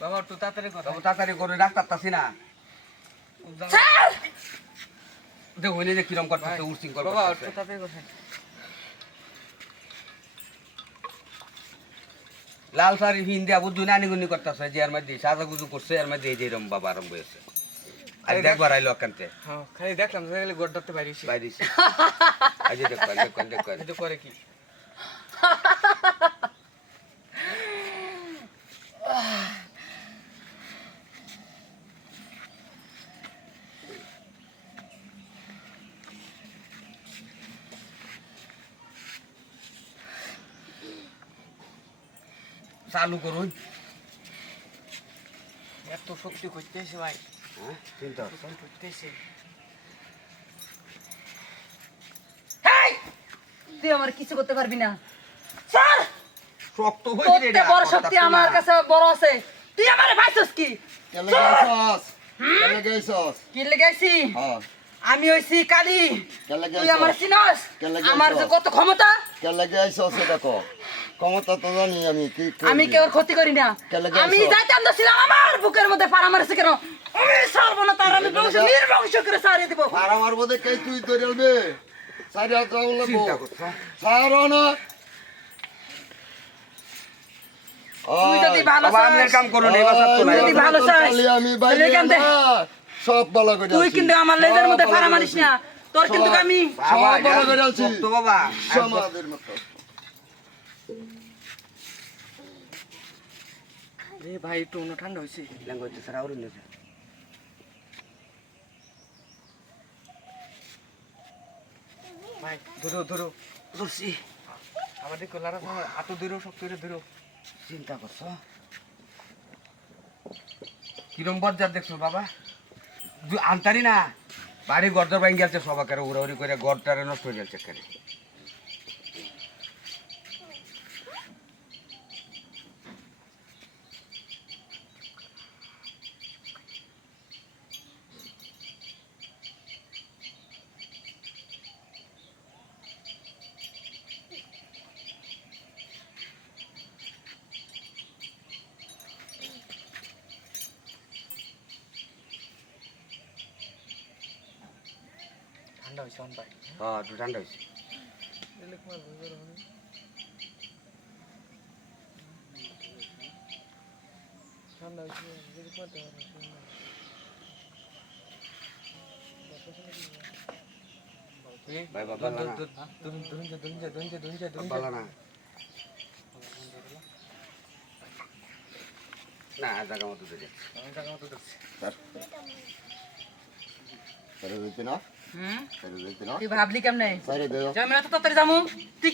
তাড়াতাড়ি কর। তবে তাড়াতাড়ি করে ডাক্তার তাছি না। দেখ হইলে যে কিরম করতেছে উড়সিং বাবা একটু তাড়াতাড়ি কর লাল শাড়ি হিন্দি আবু দুনানি গুনি করতেছে যে এর মধ্যে সাজা গুজু করছে এর মধ্যে যে এরম বাবা আরম্ভ হয়েছে। আর দেখবার আইলো কান্তে হ্যাঁ খালি দেখলাম তাহলে গোড় ধরতে পারিস বাইরে আজ দেখবেন দেখবেন এটা করে কি? চালু করুন। এত শক্তি করতেছে ভাই। হ্যাঁ চিন্তা করতেছে। তুই আমার কিছু করতে পারবি না। স্যার! শক্ত থেকে বড় শক্তি আমার কাছে বড় আছে। তুই আমারে ভাইছস কি? কেলে গেছস কেলে কি হ্যাঁ। আমি হইছি কালি। তুই আমার চিনস? আমার যে কত ক্ষমতা? কেলে গেছস দেখো ক্ষমতা তো জানি আমি কি আমি কেউ ক্ষতি করি না? আমি যাইতাম তো ছিলাম আমার বুকের মধ্যে পাড়া মারছে কেন? আমি সারবো না তার আমি বংশ নির্বংশ করে সারিয়ে দিব। বোধে কে তুই ধরে সারি হাত রাউল চিন্তা করছ? সারো না। সব ভালো করে তুই। কিন্তু আমার লেজের মধ্যে মারিস না। তোর কিন্তু আমি সব ভালো করে আছি। বাবা সমাজের মতো রে ভাই একটু অন্য ঠান্ডা হয়েছে ল্যাঙ্গুয়েজ ছাড়া আর নেই ভাই ধরো ধরো। দোষী আমাদের কলারা হাতও ধরো শক্ত করে ধরো। চিন্তা করছ? কিরম বজ্জার দেখছ বাবা? দু- আনতারি না? বাড়ি গড়দর ভাঙ্গি আছে সবাকের উড়াউড়ি করে গড়টারে নষ্ট হয়ে যাচ্ছে ঠান্ডা হয়েছে অন ভাই হ্যাঁ একটু ঠান্ডা হয়েছে ঠান্ডা হয়েছে ভাই বাবা না বালা না না জায়গা মতো দিয়ে যাচ্ছে সাইরে দিতে না হুম সাইরে দিতে না তুই ভাবলি কেমনে? সাইরে দেও যে আমি এত তাড়াতাড়ি যাব তুই